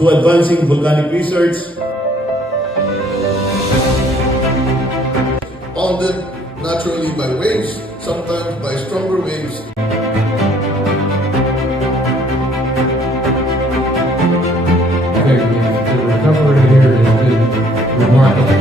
to advancing volcanic research, bounded naturally by waves, sometimes by stronger waves. The recovery here has been remarkable.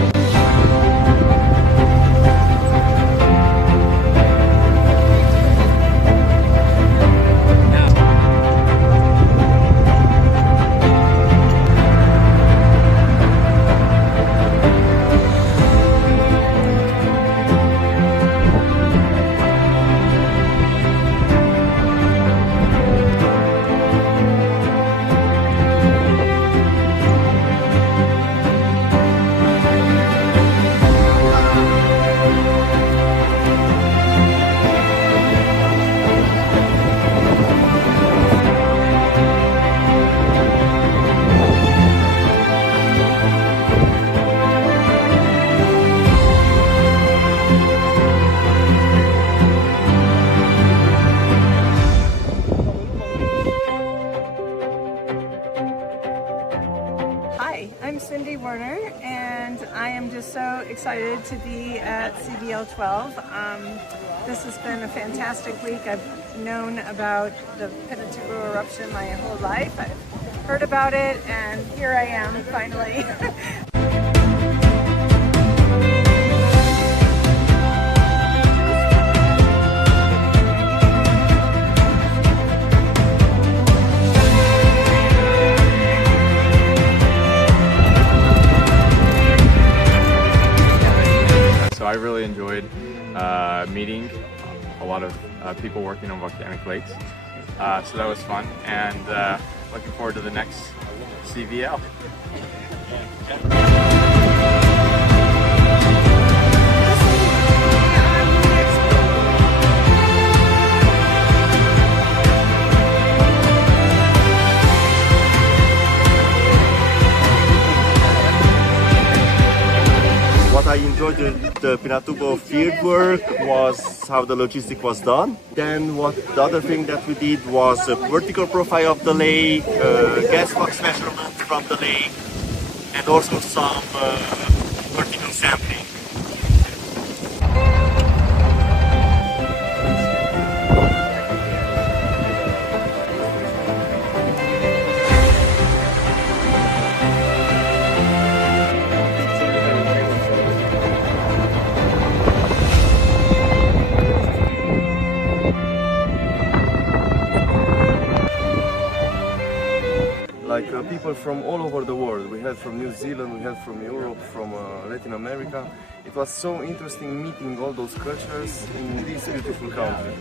And I am just so excited to be at CBL 12. This has been a fantastic week. I've known about the Pinatubo eruption my whole life. I've heard about it, and here I am finally. So I really enjoyed meeting a lot of people working on Volcanic Lakes. So that was fun, and looking forward to the next CVL. What I enjoyed the Pinatubo fieldwork was how the logistic was done. Then the other thing that we did was a vertical profile of the lake, gas flux measurement from the lake, and also some vertical sampling. People from all over the world. We had from New Zealand, we had from Europe, from Latin America. It was so interesting meeting all those cultures in this beautiful country.